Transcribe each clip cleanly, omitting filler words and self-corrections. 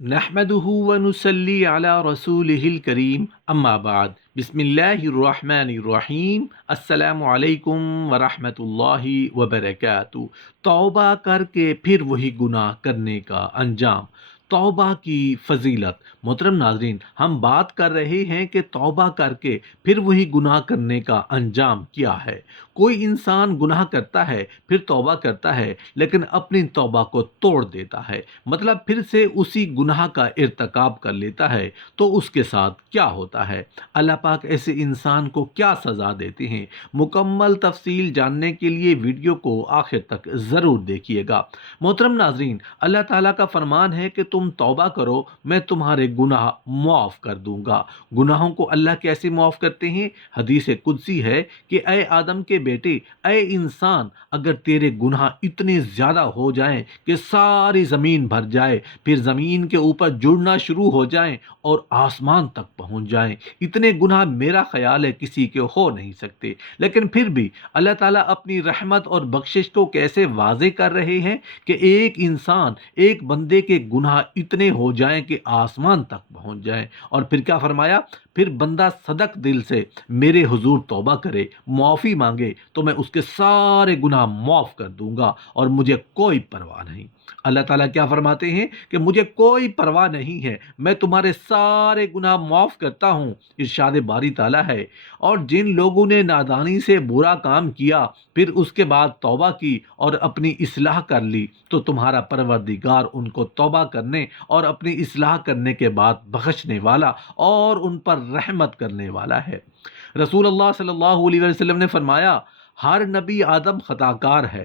نحمده ونصلي على رسوله الكريم اما بعد بسم اللہ الرحمن الرحیم السلام علیکم ورحمۃ اللہ وبرکاتہ۔ توبہ کر کے پھر وہی گناہ کرنے کا انجام، توبہ کی فضیلت۔ محترم ناظرین، ہم بات کر رہے ہیں کہ توبہ کر کے پھر وہی گناہ کرنے کا انجام کیا ہے۔ کوئی انسان گناہ کرتا ہے، پھر توبہ کرتا ہے، لیکن اپنی توبہ کو توڑ دیتا ہے، مطلب پھر سے اسی گناہ کا ارتکاب کر لیتا ہے، تو اس کے ساتھ کیا ہوتا ہے؟ اللہ پاک ایسے انسان کو کیا سزا دیتے ہیں؟ مکمل تفصیل جاننے کے لیے ویڈیو کو آخر تک ضرور دیکھیے گا۔ محترم ناظرین، اللہ تعالیٰ کا فرمان ہے کہ تم توبہ کرو، میں تمہارے گناہ معاف کر دوں گا۔ گناہوں کو اللہ کیسے معاف کرتے ہیں؟ حدیث قدسی ہے کہ اے آدم کے بیٹے، اے انسان، اگر تیرے گناہ اتنے زیادہ ہو جائیں کہ ساری زمین بھر جائے، پھر زمین کے اوپر جڑنا شروع ہو جائیں اور آسمان تک پہنچ جائیں، اتنے گناہ میرا خیال ہے کسی کے ہو نہیں سکتے، لیکن پھر بھی اللہ تعالیٰ اپنی رحمت اور بخشش کو کیسے واضح کر رہے ہیں کہ ایک انسان، ایک بندے کے گناہ اتنے ہو جائیں کہ آسمان تک پہنچ جائیں، اور پھر کیا فرمایا؟ پھر بندہ صدق دل سے میرے حضور توبہ کرے، معافی مانگے، تو میں اس کے سارے گناہ معاف کر دوں گا اور مجھے کوئی پرواہ نہیں۔ اللہ تعالیٰ کیا فرماتے ہیں کہ مجھے کوئی پرواہ نہیں ہے، میں تمہارے سارے گناہ معاف کرتا ہوں۔ ارشاد باری تعالیٰ ہے، اور جن لوگوں نے نادانی سے برا کام کیا، پھر اس کے بعد توبہ کی اور اپنی اصلاح کر لی، تو تمہارا پروردگار ان کو توبہ کرنے اور اپنی اصلاح کرنے کے بعد بخشنے والا اور ان پر رحمت کرنے والا ہے۔ رسول اللہ صلی اللہ علیہ وسلم نے فرمایا، ہر نبی آدم خطا کار ہے،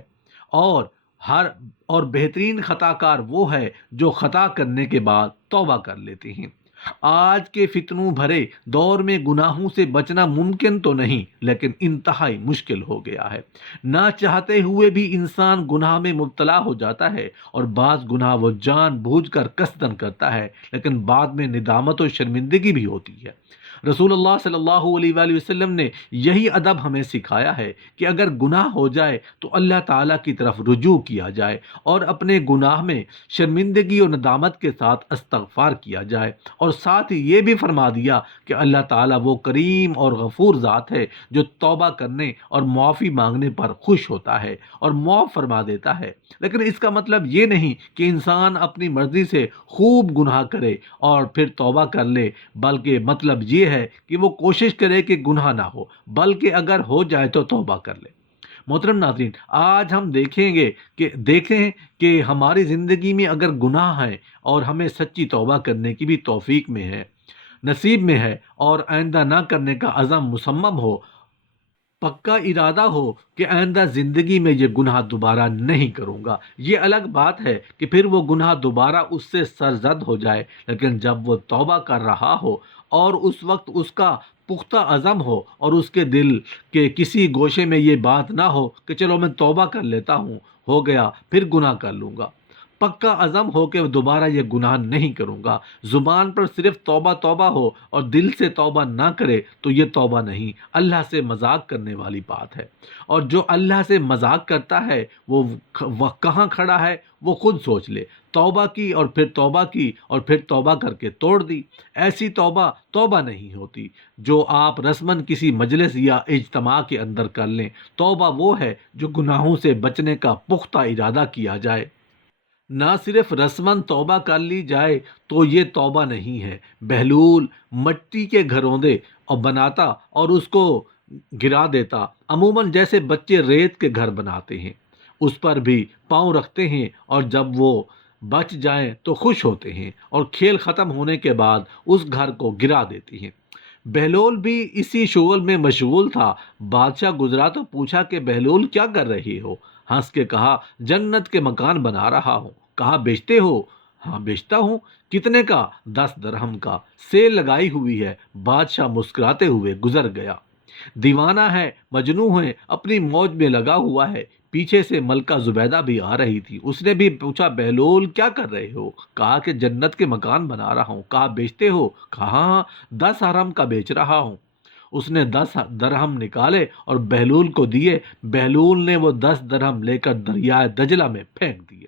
اور ہر اور بہترین خطا کار وہ ہے جو خطا کرنے کے بعد توبہ کر لیتے ہیں۔ آج کے فتنوں بھرے دور میں گناہوں سے بچنا ممکن تو نہیں، لیکن انتہائی مشکل ہو گیا ہے۔ نہ چاہتے ہوئے بھی انسان گناہ میں مبتلا ہو جاتا ہے، اور بعض گناہ وہ جان بوجھ کر قصدن کرتا ہے، لیکن بعد میں ندامت و شرمندگی بھی ہوتی ہے۔ رسول اللہ صلی اللہ علیہ وآلہ وسلم نے یہی ادب ہمیں سکھایا ہے کہ اگر گناہ ہو جائے تو اللہ تعالیٰ کی طرف رجوع کیا جائے اور اپنے گناہ میں شرمندگی و ندامت کے ساتھ استغفار کیا جائے، اور ساتھ ہی یہ بھی فرما دیا کہ اللہ تعالیٰ وہ کریم اور غفور ذات ہے جو توبہ کرنے اور معافی مانگنے پر خوش ہوتا ہے اور معاف فرما دیتا ہے۔ لیکن اس کا مطلب یہ نہیں کہ انسان اپنی مرضی سے خوب گناہ کرے اور پھر توبہ کر لے، بلکہ مطلب یہ ہے کہ وہ کوشش کرے کہ گناہ نہ ہو، بلکہ اگر ہو جائے تو توبہ کر لے۔ محترم ناظرین، آج ہم دیکھیں کہ ہماری زندگی میں اگر گناہ ہیں اور ہمیں سچی توبہ کرنے کی بھی توفیق میں ہے، نصیب میں ہے، اور آئندہ نہ کرنے کا عزم مصمم ہو، پکا ارادہ ہو کہ آئندہ زندگی میں یہ گناہ دوبارہ نہیں کروں گا، یہ الگ بات ہے کہ پھر وہ گناہ دوبارہ اس سے سرزد ہو جائے، لیکن جب وہ توبہ کر رہا ہو اور اس وقت اس کا پختہ عزم ہو اور اس کے دل کے کسی گوشے میں یہ بات نہ ہو کہ چلو میں توبہ کر لیتا ہوں، ہو گیا پھر گناہ کر لوں گا، پکا عزم ہو کہ دوبارہ یہ گناہ نہیں کروں گا، زبان پر صرف توبہ توبہ ہو اور دل سے توبہ نہ کرے تو یہ توبہ نہیں، اللہ سے مذاق کرنے والی بات ہے۔ اور جو اللہ سے مذاق کرتا ہے وہ کہاں کھڑا ہے، وہ خود سوچ لے۔ توبہ کی اور پھر توبہ کی اور پھر توبہ کر کے توڑ دی، ایسی توبہ توبہ نہیں ہوتی جو آپ رسماً کسی مجلس یا اجتماع کے اندر کر لیں۔ توبہ وہ ہے جو گناہوں سے بچنے کا پختہ ارادہ کیا جائے۔ نہ صرف رسماً توبہ کر لی جائے تو یہ توبہ نہیں ہے۔ بہلول مٹی کے گھروندے اور بناتا اور اس کو گرا دیتا، عموماً جیسے بچے ریت کے گھر بناتے ہیں، اس پر بھی پاؤں رکھتے ہیں، اور جب وہ بچ جائیں تو خوش ہوتے ہیں، اور کھیل ختم ہونے کے بعد اس گھر کو گرا دیتے ہیں۔ بہلول بھی اسی شغل میں مشغول تھا۔ بادشاہ گزرا تو پوچھا کہ بہلول کیا کر رہی ہو؟ ہنس کے کہا، جنت کے مکان بنا رہا ہوں۔ کہا، بیچتے ہو؟ ہاں بیچتا ہوں۔ کتنے کا؟ 10 درہم کا، سیل لگائی ہوئی ہے۔ بادشاہ مسکراتے ہوئے گزر گیا۔ دیوانہ ہے، مجنون ہے، اپنی موج میں لگا ہوا ہے۔ پیچھے سے ملکہ زبیدہ بھی آ رہی تھی، اس نے بھی پوچھا، بہلول کیا کر رہے ہو؟ کہا کہ جنت کے مکان بنا رہا ہوں۔ کہا، بیچتے ہو؟ کہا ہاں، 10 حرم کا بیچ رہا ہوں۔ اس نے 10 درہم نکالے اور بہلول کو دیے۔ بہلول نے وہ 10 درہم لے کر دریائے دجلہ میں پھینک دیے۔